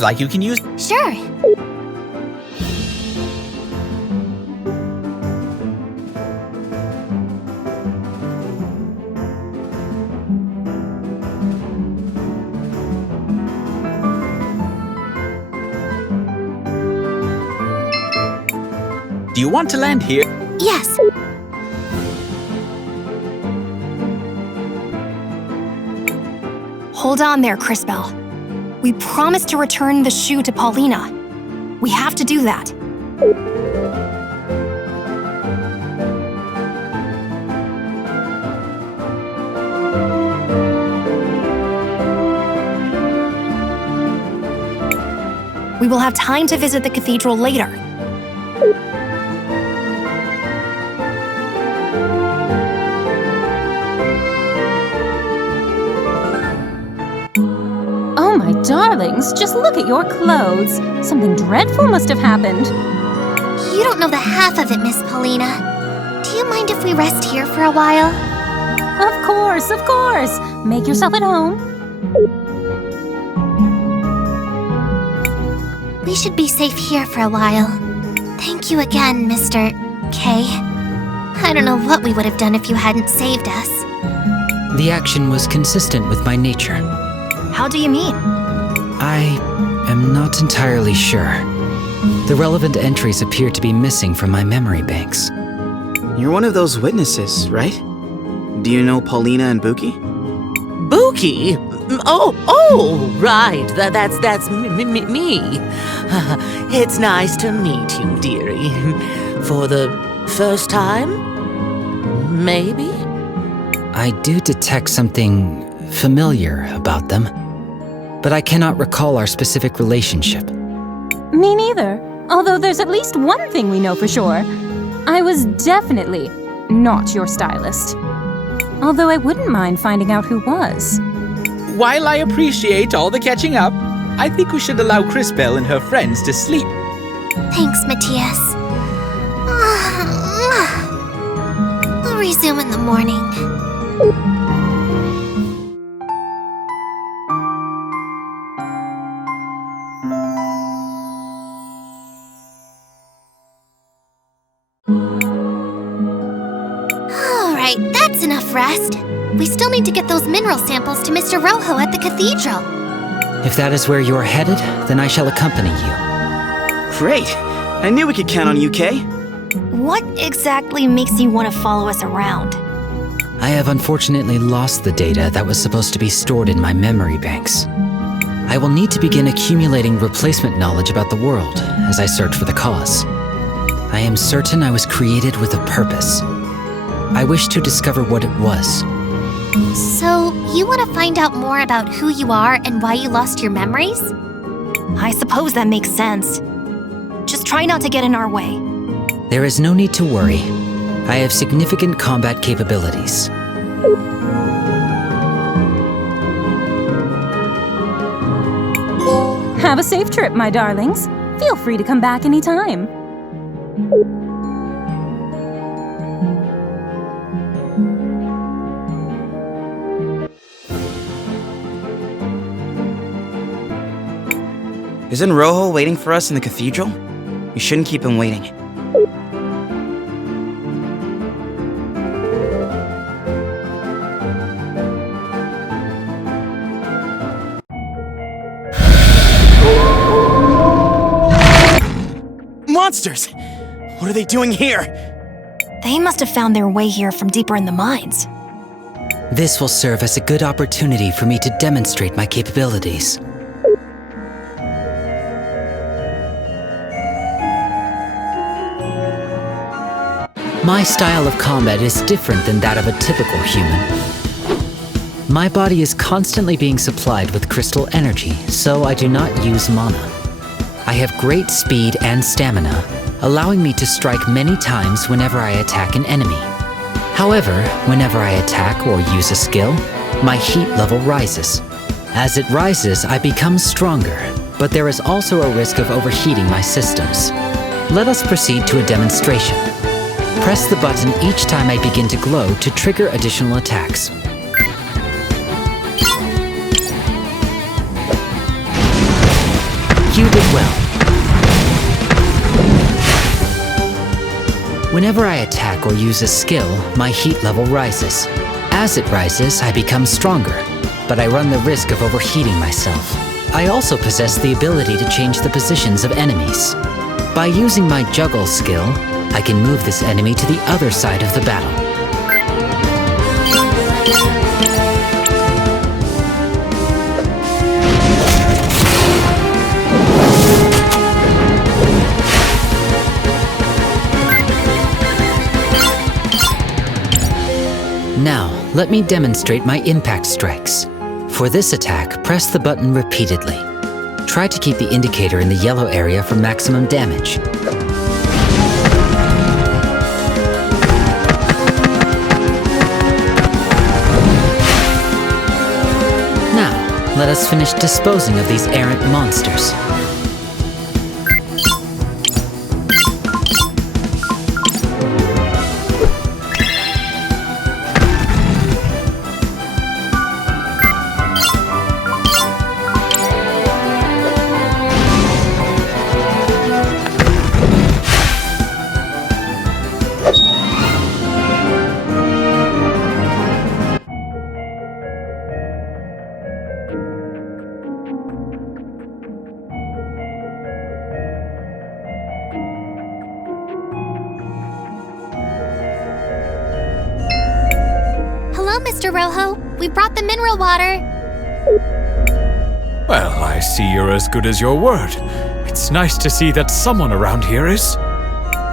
Seems like you can use... Sure. Do you want to land here? Yes. Hold on there, Crisbell. We promised to return the shoe to Paulina. We have to do that. We will have time to visit the cathedral later. Oh, my darlings, just look at your clothes. Something dreadful must have happened. You don't know the half of it, Miss Paulina. Do you mind if we rest here for a while? Of course, of course. Make yourself at home. We should be safe here for a while. Thank you again, Mr. K. I don't know what we would have done if you hadn't saved us. The action was consistent with my nature. How do you mean? I am not entirely sure. The relevant entries appear to be missing from my memory banks. You're one of those witnesses, right? Do you know Paulina and Buki? Buki? Oh, right. That's me. It's nice to meet you, dearie. For the first time? Maybe? I do detect something familiar about them, but I cannot recall our specific relationship. Me neither. Although there's at least one thing we know for sure. I was definitely not your stylist. Although I wouldn't mind finding out who was. While I appreciate all the catching up, I think we should allow Crisbell and her friends to sleep. Thanks, Matias. I'll resume in the morning. Alright, that's enough rest. We still need to get those mineral samples to Mr. Rojo at the cathedral. If that is where you're headed, then I shall accompany you. Great! I knew we could count on you, Kay. What exactly makes you want to follow us around? I have unfortunately lost the data that was supposed to be stored in my memory banks. I will need to begin accumulating replacement knowledge about the world as I search for the cause. I am certain I was created with a purpose. I wish to discover what it was. So, you want to find out more about who you are and why you lost your memories? I suppose that makes sense. Just try not to get in our way. There is no need to worry. I have significant combat capabilities. Have a safe trip, my darlings. Feel free to come back anytime. Isn't Rojo waiting for us in the cathedral? We shouldn't keep him waiting. Monsters! What are they doing here? They must have found their way here from deeper in the mines. This will serve as a good opportunity for me to demonstrate my capabilities. My style of combat is different than that of a typical human. My body is constantly being supplied with crystal energy, so I do not use mana. I have great speed and stamina, allowing me to strike many times whenever I attack an enemy. However, whenever I attack or use a skill, my heat level rises. As it rises, I become stronger, but there is also a risk of overheating my systems. Let us proceed to a demonstration. Press the button each time I begin to glow to trigger additional attacks. well. Whenever I attack or use a skill, my heat level rises. As it rises, I become stronger, but I run the risk of overheating myself. I also possess the ability to change the positions of enemies. By using my juggle skill, I can move this enemy to the other side of the battle. Now, let me demonstrate my impact strikes. For this attack, press the button repeatedly. Try to keep the indicator in the yellow area for maximum damage. Now, let us finish disposing of these errant monsters. Mr. Rojo. We brought the mineral water. Well, I see you're as good as your word. It's nice to see that someone around here is.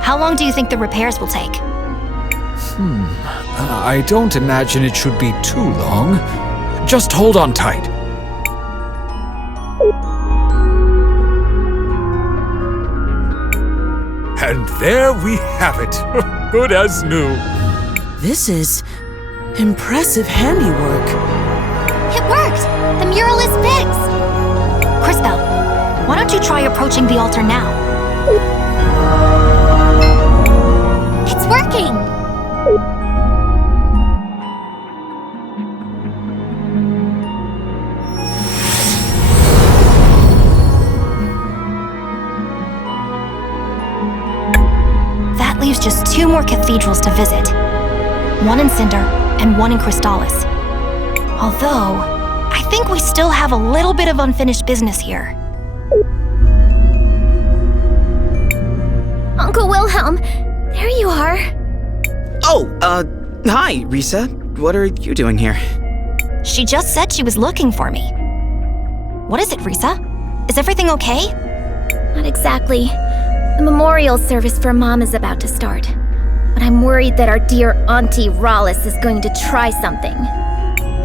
How long do you think the repairs will take? I don't imagine it should be too long. Just hold on tight. And there we have it. Good as new. This is impressive handiwork. It worked! The mural is fixed! Crisbell, why don't you try approaching the altar now? It's working! That leaves just 2 more cathedrals to visit. One in Cinder and one in Crystallis. Although, I think we still have a little bit of unfinished business here. Uncle Wilhelm, there you are. Oh, hi, Risa. What are you doing here? She just said she was looking for me. What is it, Risa? Is everything okay? Not exactly. The memorial service for Mom is about to start. But I'm worried that our dear Auntie Rallis is going to try something.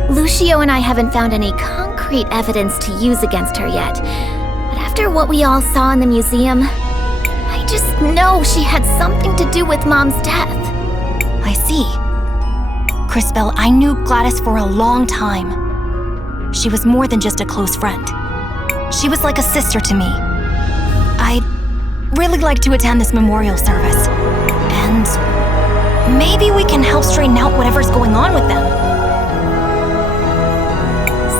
Lucio and I haven't found any concrete evidence to use against her yet. But after what we all saw in the museum, I just know she had something to do with Mom's death. I see. Crisbell, I knew Gladys for a long time. She was more than just a close friend. She was like a sister to me. I'd really like to attend this memorial service. And maybe we can help straighten out whatever's going on with them.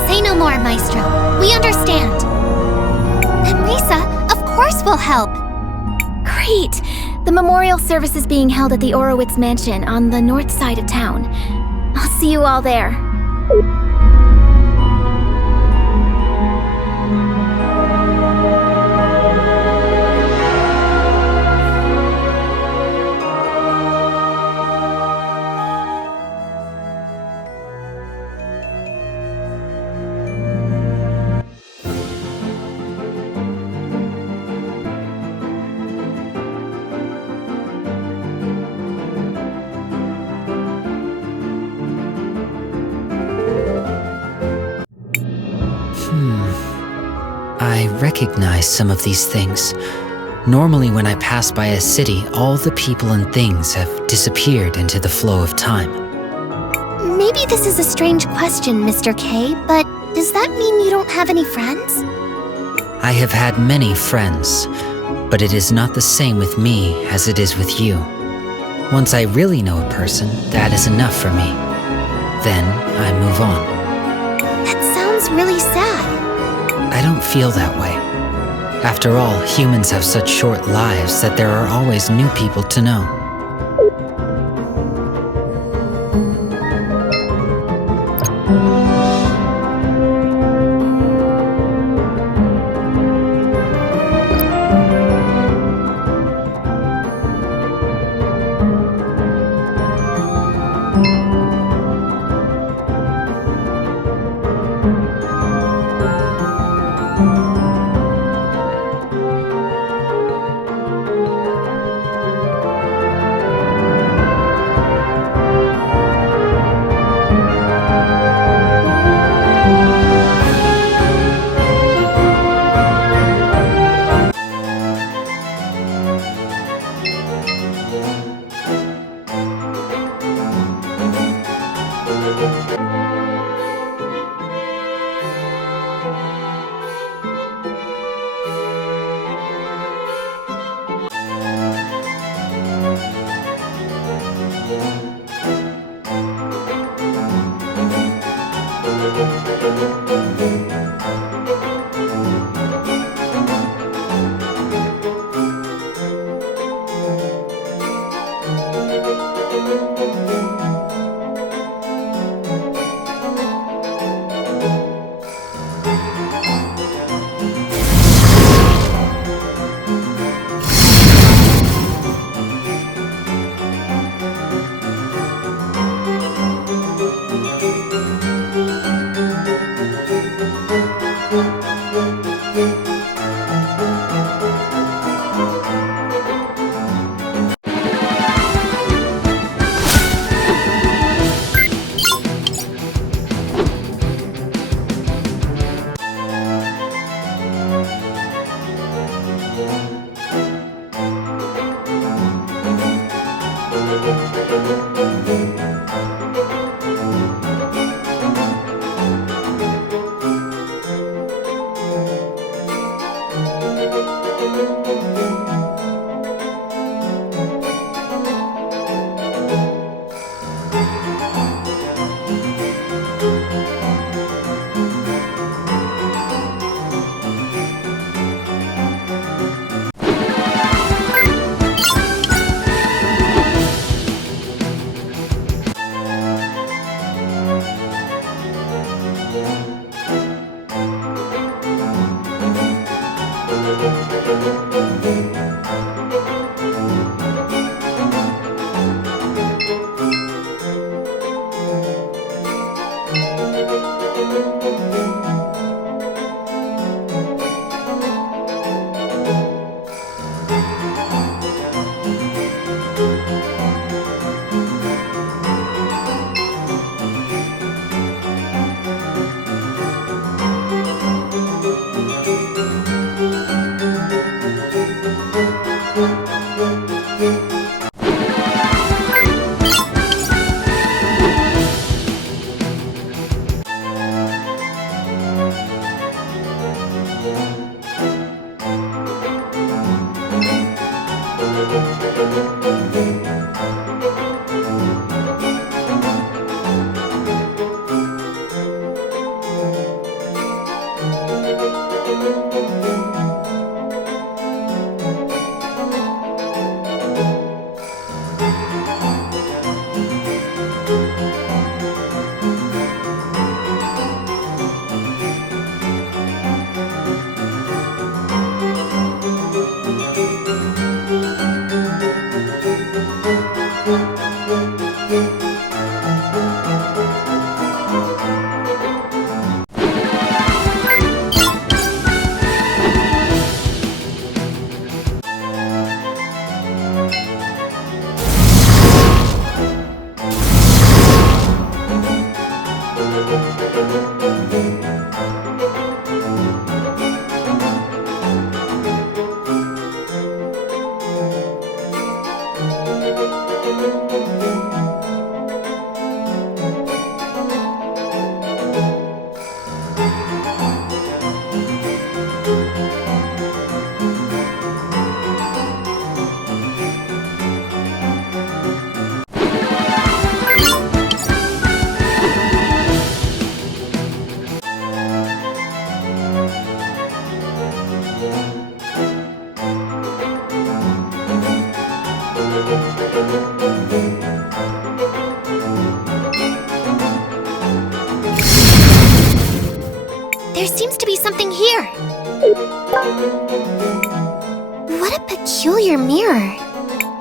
Say no more, Maestro. We understand. And Risa, of course we'll help. Great! The memorial service is being held at the Orowitz Mansion on the north side of town. I'll see you all there. I recognize some of these things. Normally when I pass by a city, all the people and things have disappeared into the flow of time. Maybe this is a strange question, Mr. K, but does that mean you don't have any friends? I have had many friends, but it is not the same with me as it is with you. Once I really know a person, that is enough for me. Then I move on. That sounds really sad. I don't feel that way. After all, humans have such short lives that there are always new people to know.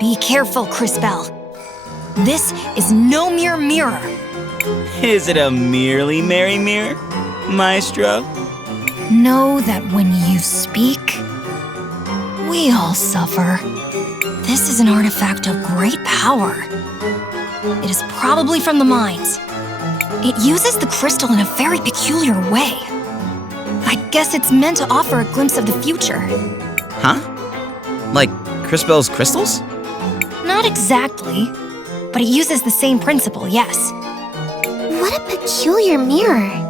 Be careful, Crisbell. This is no mere mirror. Is it a merely merry mirror, Maestro? Know that when you speak, we all suffer. This is an artifact of great power. It is probably from the mines. It uses the crystal in a very peculiar way. I guess it's meant to offer a glimpse of the future. Huh? Like Crisbell's crystals? Not exactly, but it uses the same principle, yes. What a peculiar mirror.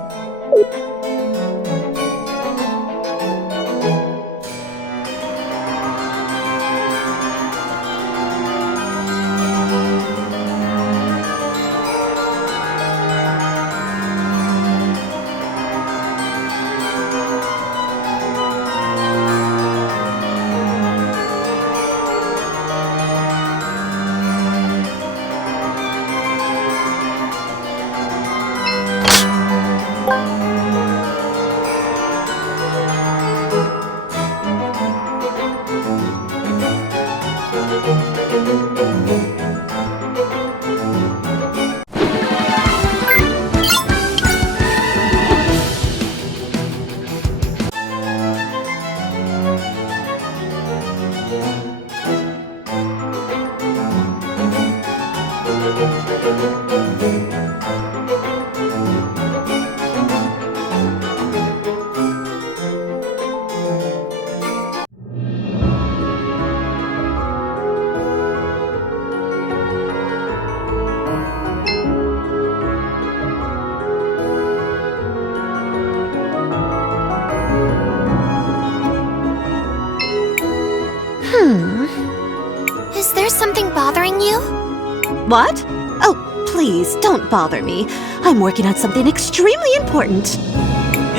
Is there something bothering you? What? Oh, please, don't bother me. I'm working on something extremely important.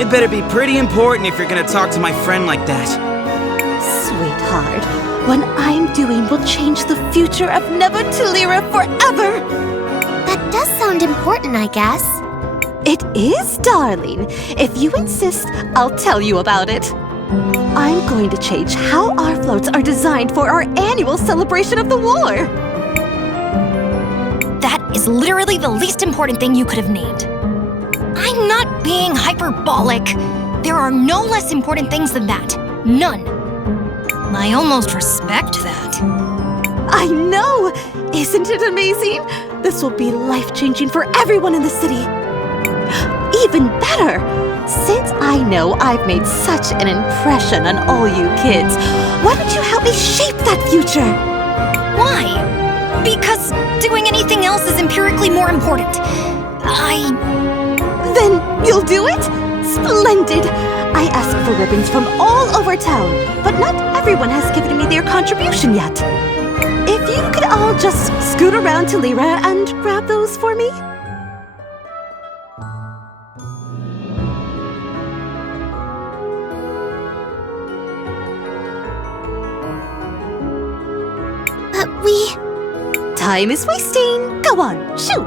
It better be pretty important if you're gonna talk to my friend like that. Sweetheart, what I'm doing will change the future of Nevertillera forever! That does sound important, I guess. It is, darling. If you insist, I'll tell you about it. I'm going to change how our floats are designed for our annual celebration of the war. That is literally the least important thing you could have named. I'm not being hyperbolic. There are no less important things than that. None. I almost respect that. I know! Isn't it amazing? This will be life-changing for everyone in the city. Even better! Since I know I've made such an impression on all you kids, why don't you help me shape that future? Why? Because doing anything else is empirically more important. Then you'll do it? Splendid! I asked for ribbons from all over town, but not everyone has given me their contribution yet. If you could all just scoot around to Lyra and grab those for me? Time is wasting. Go on, shoot.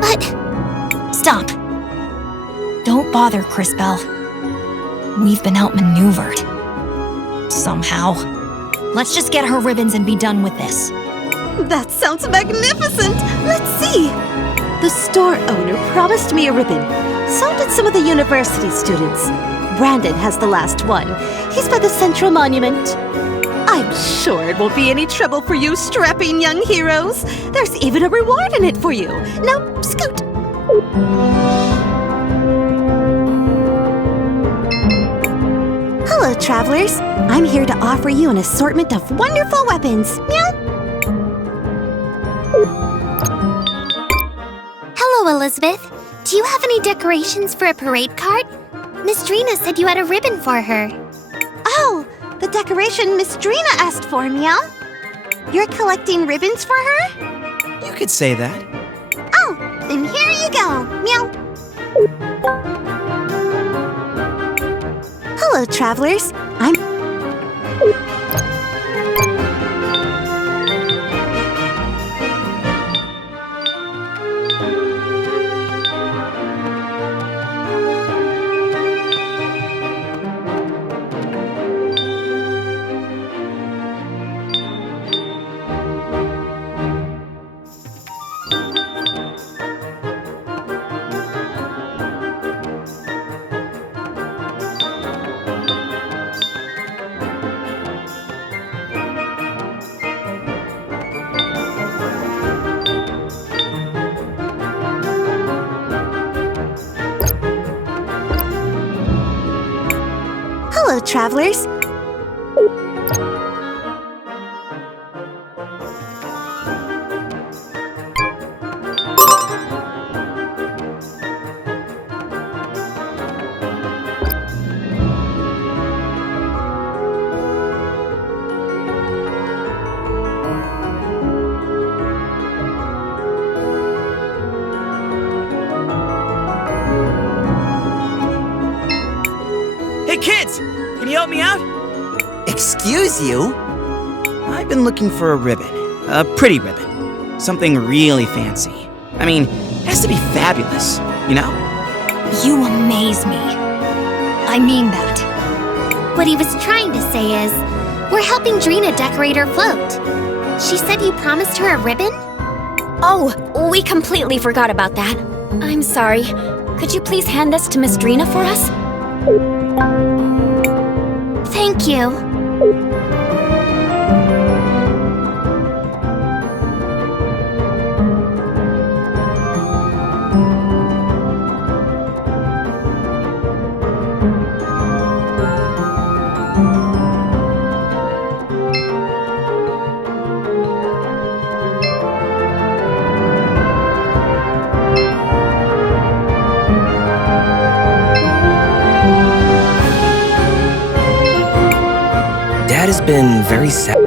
But... Stop. Don't bother, Crisbell. We've been outmaneuvered. Somehow. Let's just get her ribbons and be done with this. That sounds magnificent. Let's see. The store owner promised me a ribbon. So did some of the university students. Brandon has the last one. He's by the Central Monument. I'm sure it won't be any trouble for you strapping young heroes. There's even a reward in it for you. Now, scoot. Hello, travelers. I'm here to offer you an assortment of wonderful weapons. Meow. Hello, Elizabeth. Do you have any decorations for a parade cart? Miss Drina said you had a ribbon for her. Oh, the decoration Miss Drina asked for, Meow. You're collecting ribbons for her? You could say that. Oh, then here you go, Meow. Hello, travelers. Hello, travelers. Hey kids! Can you help me out? Excuse you? I've been looking for a ribbon. A pretty ribbon. Something really fancy. I mean, it has to be fabulous, you know? You amaze me. I mean that. What he was trying to say is, we're helping Drina decorate her float. She said you promised her a ribbon? Oh, we completely forgot about that. I'm sorry. Could you please hand this to Miss Drina for us? Thank you. Dad has been very sad.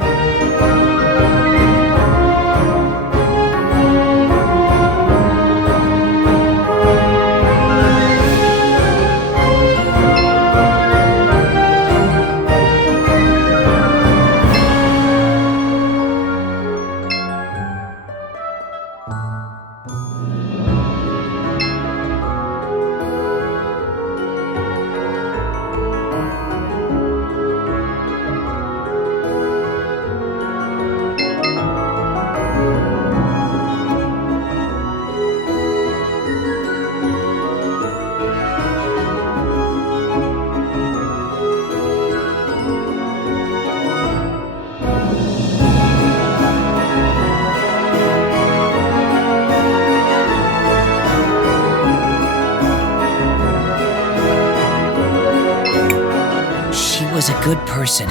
Was a good person.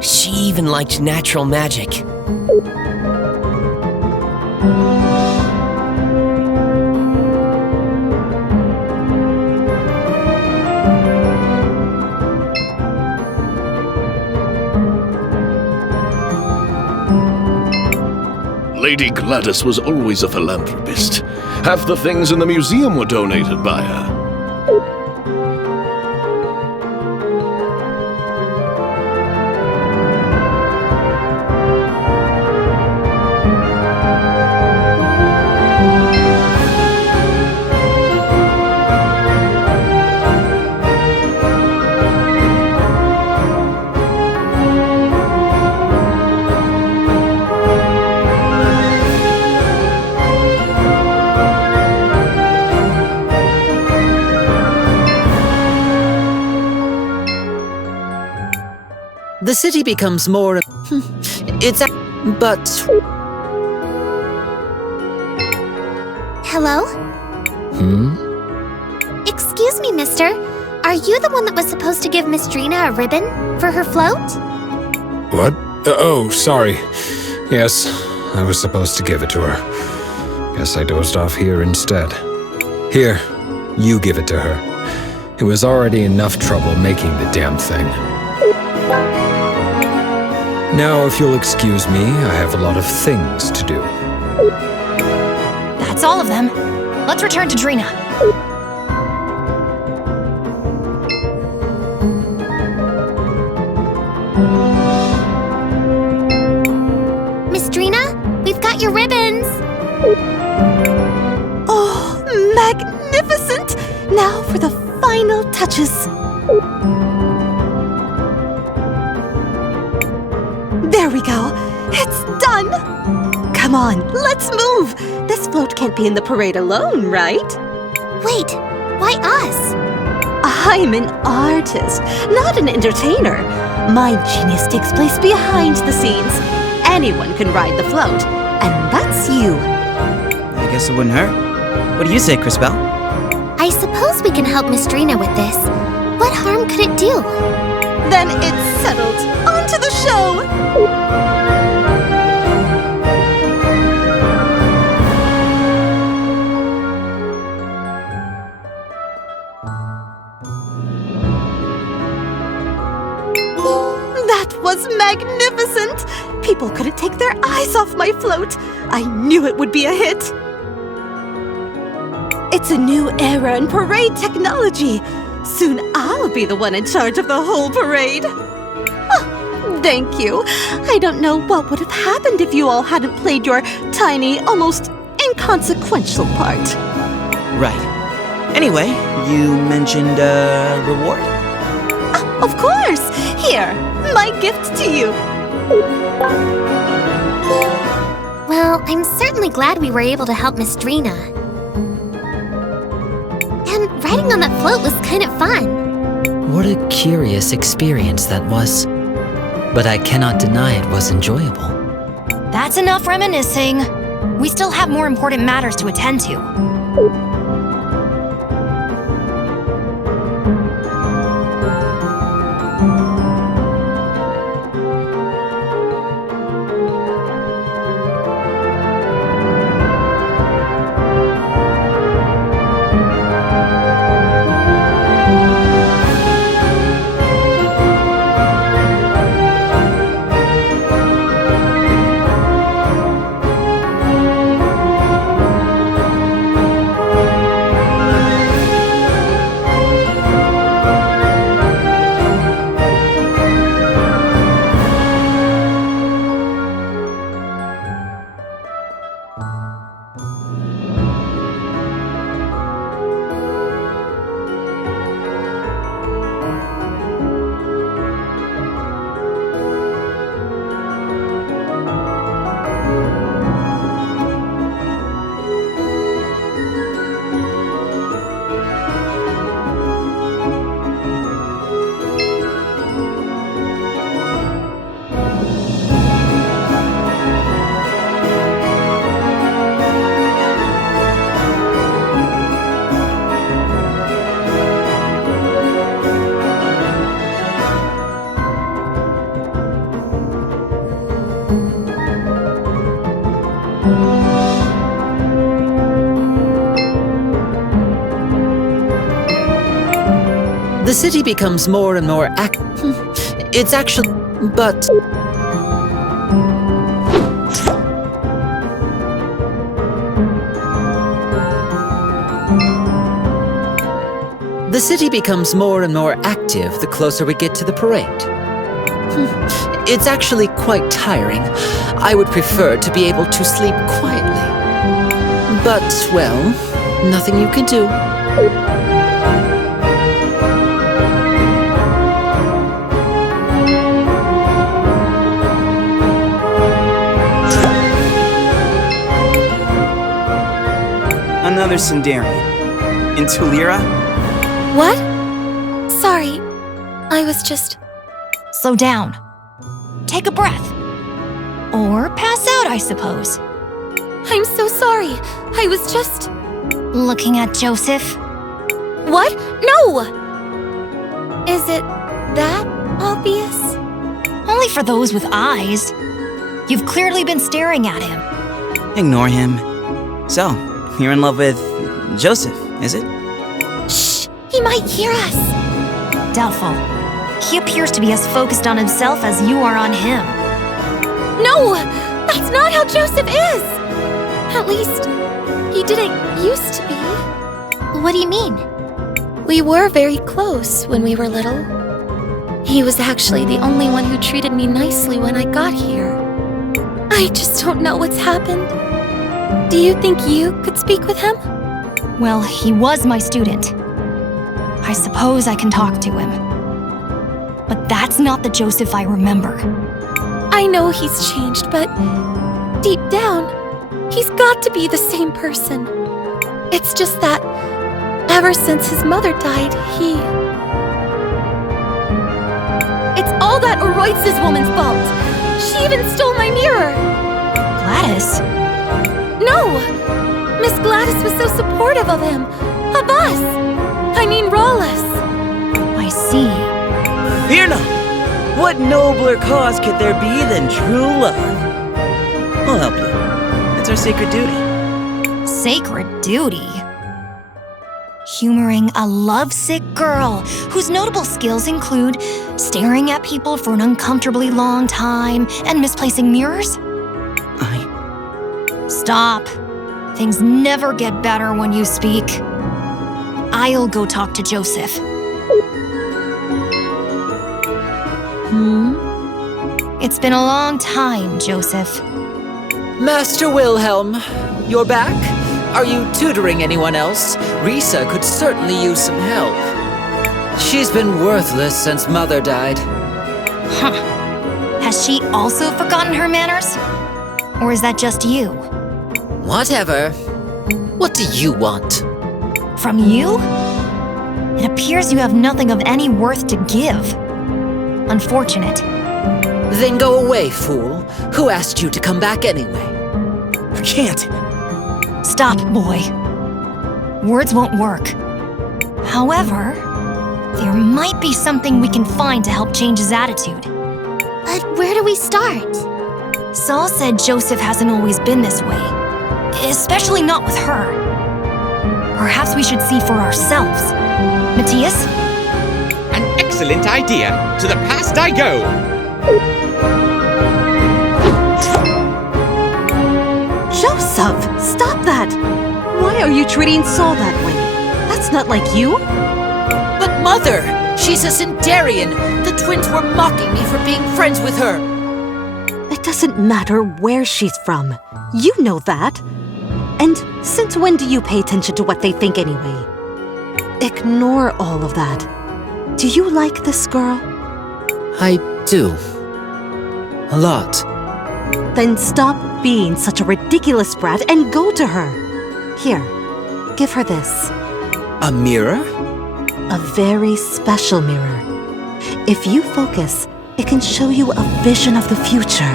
She even liked natural magic. Lady Gladys was always a philanthropist. Half the things in the museum were donated by her. The city becomes more... but... Hello? Excuse me, mister. Are you the one that was supposed to give Miss Drina a ribbon for her float? What? Oh, sorry. Yes, I was supposed to give it to her. Guess I dozed off here instead. Here, you give it to her. It was already enough trouble making the damn thing. Now, if you'll excuse me, I have a lot of things to do. That's all of them. Let's return to Drina. Miss Drina, we've got your ribbons. Oh, magnificent! Now for the final touches. There we go. It's done! Come on, let's move! This float can't be in the parade alone, right? Wait, why us? I'm an artist, not an entertainer. My genius takes place behind the scenes. Anyone can ride the float, and that's you. I guess it wouldn't hurt. What do you say, Crisbell? I suppose we can help Miss Drina with this. What harm could it do? Then it's settled. On to the show! That was magnificent! People couldn't take their eyes off my float. I knew it would be a hit. It's a new era in parade technology. Soon I'll be the one in charge of the whole parade. Oh, thank you. I don't know what would have happened if you all hadn't played your tiny, almost inconsequential part. Right. Anyway, you mentioned a reward? Of course! Here, my gift to you. Well, I'm certainly glad we were able to help Miss Drina. And riding on that float was kind of fun. What a curious experience that was. But I cannot deny it was enjoyable. That's enough reminiscing. We still have more important matters to attend to. The city becomes more and more It's actually... but... The city becomes more and more active the closer we get to the parade. It's actually quite tiring. I would prefer to be able to sleep quietly. But, well, nothing you can do. Another Sundarian. In Tulira? What? Sorry, I was just... Slow down. Take a breath. Or pass out, I suppose. I'm so sorry. I was just... Looking at Joseph? What? No! Is it that obvious? Only for those with eyes. You've clearly been staring at him. Ignore him. So, you're in love with Joseph, is it? Shh! He might hear us! Doubtful. He appears to be as focused on himself as you are on him. No! That's not how Joseph is! At least, he didn't used to be. What do you mean? We were very close when we were little. He was actually the only one who treated me nicely when I got here. I just don't know what's happened. Do you think you could speak with him? Well, he was my student. I suppose I can talk to him. But that's not the Joseph I remember. I know he's changed, but deep down, he's got to be the same person. It's just that ever since his mother died, It's all that Oroitz's woman's fault! She even stole my mirror! Gladys? No! Miss Gladys was so supportive of him! Of us! I mean, Rawless! I see. Fear not! What nobler cause could there be than true love? I'll help you. It's our sacred duty. Sacred duty? Humoring a lovesick girl whose notable skills include staring at people for an uncomfortably long time and misplacing mirrors? Stop. Things never get better when you speak. I'll go talk to Joseph. It's been a long time, Joseph. Master Wilhelm, you're back? Are you tutoring anyone else? Risa could certainly use some help. She's been worthless since Mother died. Huh. Has she also forgotten her manners? Or is that just you? Whatever. What do you want? From you? It appears you have nothing of any worth to give. Unfortunate. Then go away, fool. Who asked you to come back anyway? I can't. Stop, boy. Words won't work. However, there might be something we can find to help change his attitude. But where do we start? Saul said Joseph hasn't always been this way. Especially not with her. Perhaps we should see for ourselves. Matias? An excellent idea. To the past I go. Joseph, stop that! Why are you treating Saul that way? That's not like you. But Mother, she's a Centaurian. The twins were mocking me for being friends with her. It doesn't matter where she's from. You know that. And since when do you pay attention to what they think anyway? Ignore all of that. Do you like this girl? I do. A lot. Then stop being such a ridiculous brat and go to her. Here, give her this. A mirror? A very special mirror. If you focus, it can show you a vision of the future.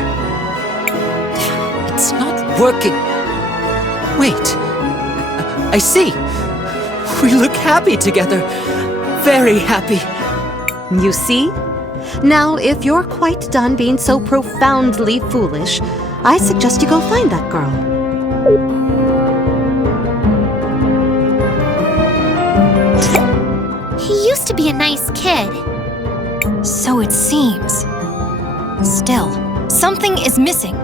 It's not working. Wait. I see. We look happy together. Very happy. You see? Now, if you're quite done being so profoundly foolish, I suggest you go find that girl. He used to be a nice kid. So it seems. Still, something is missing.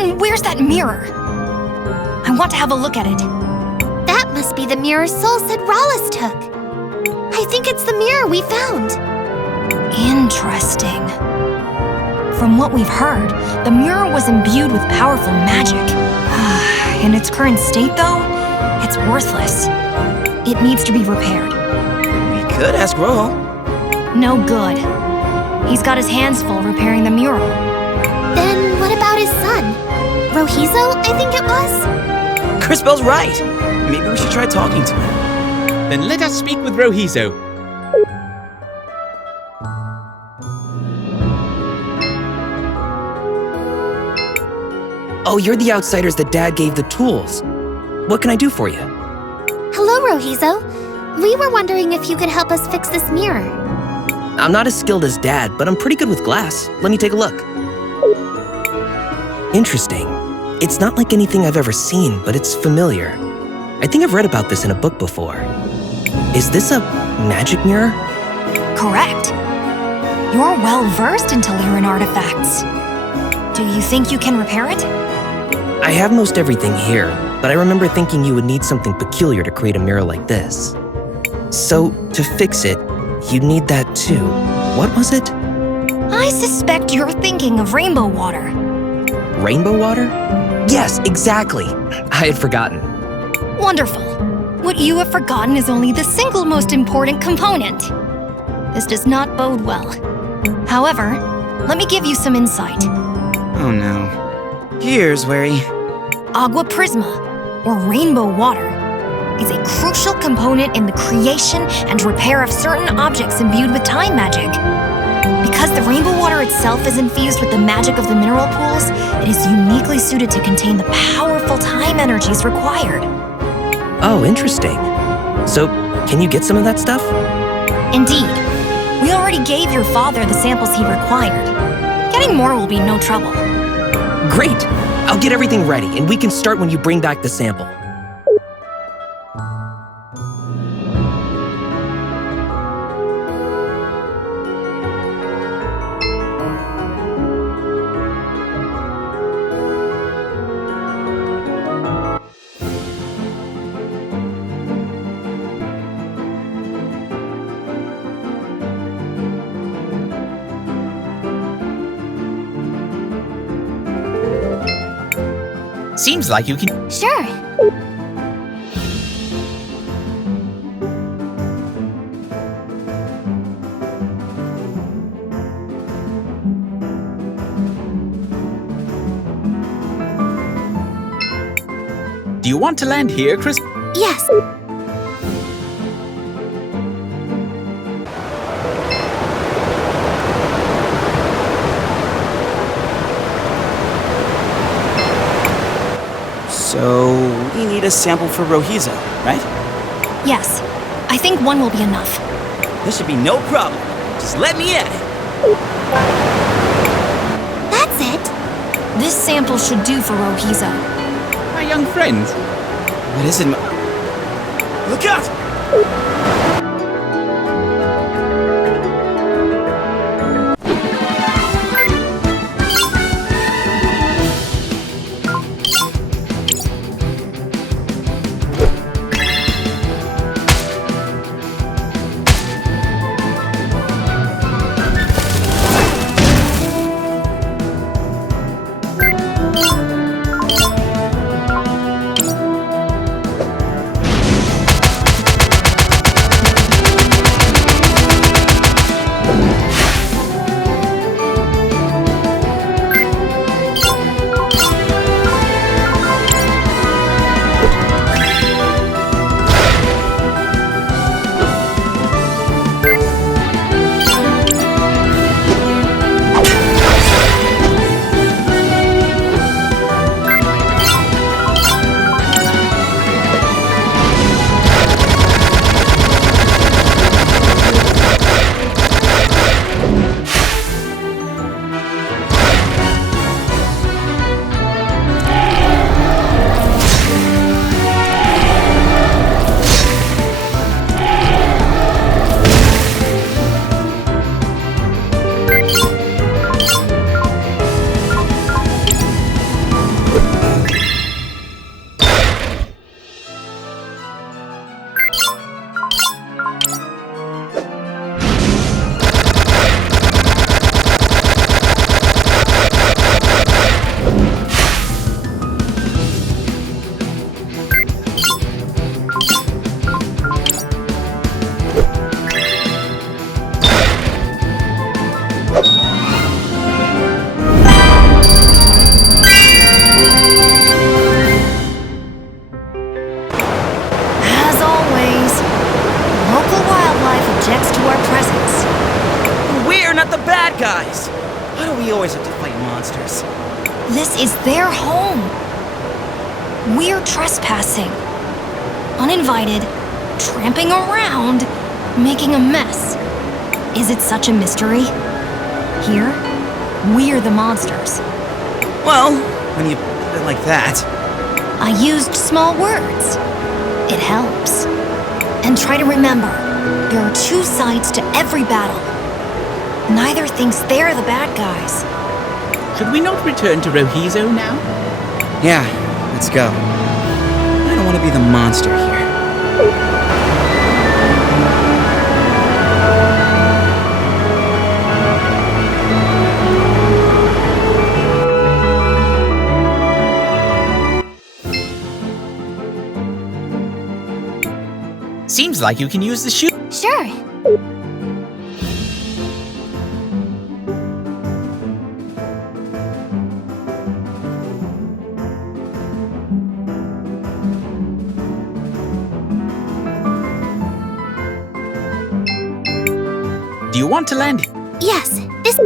And where's that mirror? I want to have a look at it. That must be the mirror Soul said Rollis took. I think it's the mirror we found. Interesting. From what we've heard, the mirror was imbued with powerful magic. In its current state, though, it's worthless. It needs to be repaired. We could ask Roel. No good. He's got his hands full repairing the mural. Then what about his son? Rohizo, I think it was? Crisbell's right. Maybe we should try talking to him. Then let us speak with Rohizo. Oh, you're the outsiders that Dad gave the tools. What can I do for you? Hello, Rohizo. We were wondering if you could help us fix this mirror. I'm not as skilled as Dad, but I'm pretty good with glass. Let me take a look. Interesting. It's not like anything I've ever seen, but it's familiar. I think I've read about this in a book before. Is this a magic mirror? Correct. You're well-versed in Tellurian artifacts. Do you think you can repair it? I have most everything here, but I remember thinking you would need something peculiar to create a mirror like this. So, to fix it, you'd need that too. What was it? I suspect you're thinking of rainbow water. Rainbow water? Yes, exactly. I had forgotten. Wonderful. What you have forgotten is only the single most important component. This does not bode well. However, let me give you some insight. Oh no. Here's wary. Agua Prisma, or rainbow water, is a crucial component in the creation and repair of certain objects imbued with time magic. Because the rainbow water itself is infused with the magic of the mineral pools, it is uniquely suited to contain the powerful time energies required. Oh, interesting. So, can you get some of that stuff? Indeed. We already already gave your father the samples he required. Getting more will be no trouble. Great! I'll get everything ready, and we can start when you bring back the sample. Seems like you can... Sure. Do you want to land here, Cris? Yes. So, we need a sample for Rohizo, right? Yes, I think one will be enough. This should be no problem. Just let me at it. That's it. This sample should do for Rohizo. My young friend. What is it? Look out! guys! Why do we always have to fight monsters? This is their home. We're trespassing. Uninvited, tramping around, making a mess. Is it such a mystery? Here, we're the monsters. Well, when you put it like that... I used small words. It helps. And try to remember, there are two sides to every battle. Neither thinks they're the bad guys. Should we not return to Rohizo now? Yeah, let's go. I don't want to be the monster here. Seems like you can use the shoe. Sure. Do you want to land? Yes, this...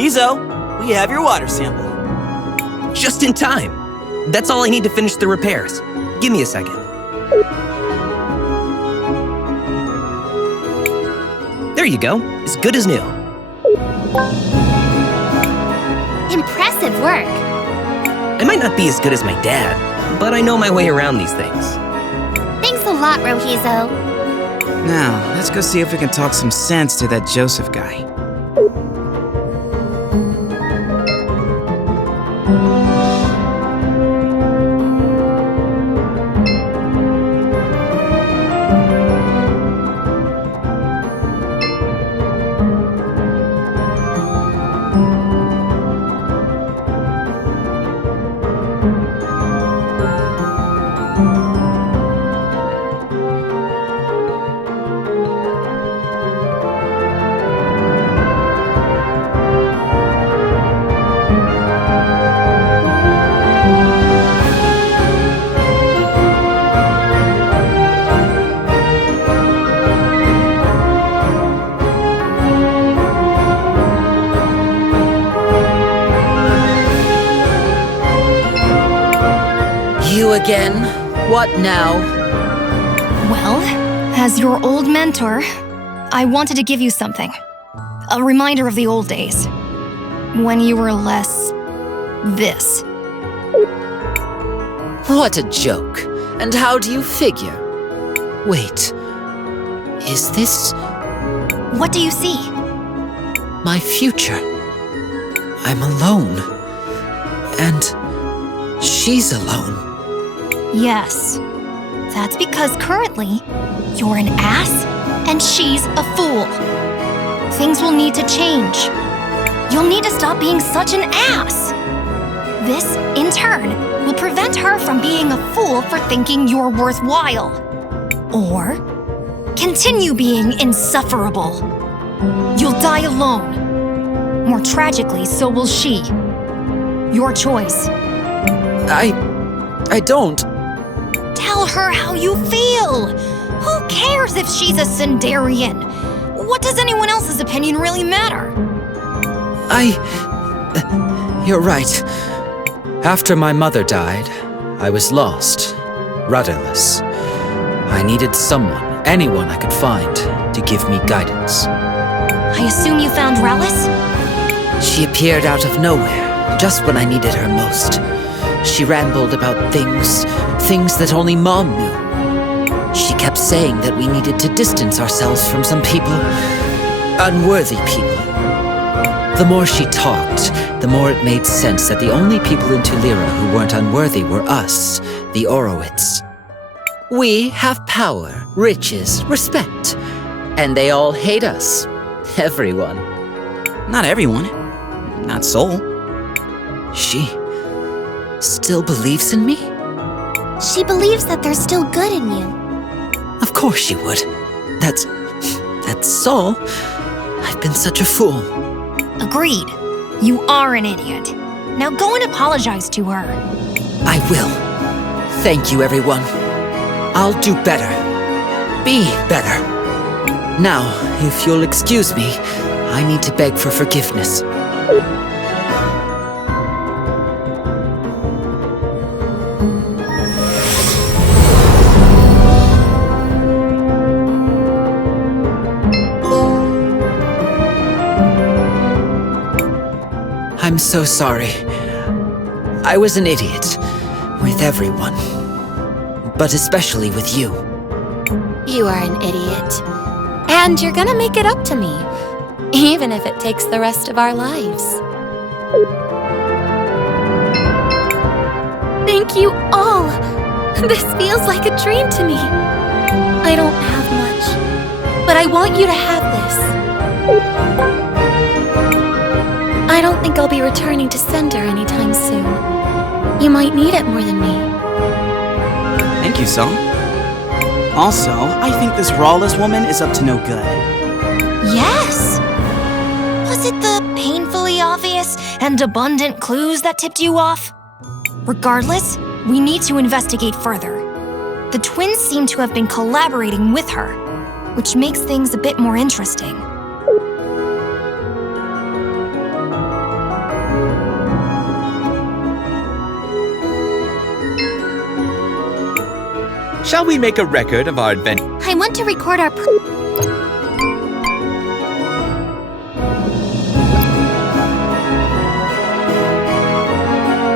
Rohizo, we have your water sample. Just in time. That's all I need to finish the repairs. Give me a second. There you go. As good as new. Impressive work. I might not be as good as my dad, but I know my way around these things. Thanks a lot, Rohizo. Now, let's go see if we can talk some sense to that Joseph guy. You again? What now? Well, as your old mentor, I wanted to give you something. A reminder of the old days. When you were less... this. What a joke. And how do you figure? Wait. Is this... What do you see? my future? I'm alone. And she's alone. Yes. That's because currently, you're an ass and she's a fool. Things will need to change. You'll need to stop being such an ass. This, in turn, will prevent her from being a fool for thinking you're worthwhile. Or continue being insufferable. You'll die alone. More tragically, so will she. Your choice. I don't. Tell her how you feel. Who cares if she's a Sindarian? What does anyone else's opinion really matter? You're right. After my mother died, I was lost, rudderless. I needed someone, anyone I could find, to give me guidance. I assume you found Reliss? She appeared out of nowhere, just when I needed her most. She rambled about things that only Mom knew. She kept saying that we needed to distance ourselves from some people, unworthy people. The more she talked, the more it made sense that the only people in Tulira who weren't unworthy were us, the Orowitz. We have power, riches, respect, and they all hate us. Everyone. Not everyone. Not Soul. She still believes in me? She believes that there's still good in you. Of course she would. That's Soul. I've been such a fool. Agreed. You are an idiot. Now go and apologize to her. I will. Thank you, everyone. I'll do better. Be better. Now, if you'll excuse me, I need to beg for forgiveness. I'm so sorry. I was an idiot. With everyone. But especially with you. You are an idiot. And you're gonna make it up to me. Even if it takes the rest of our lives. Thank you all! This feels like a dream to me. I don't have much, but I want you to have this. I don't think I'll be returning to Sender anytime soon. You might need it more than me. Thank you, Song. Also, I think this Rawless woman is up to no good. Yes! Was it the painfully obvious and abundant clues that tipped you off? Regardless, we need to investigate further. The twins seem to have been collaborating with her, which makes things a bit more interesting. Shall we make a record of our adventure? I want to record our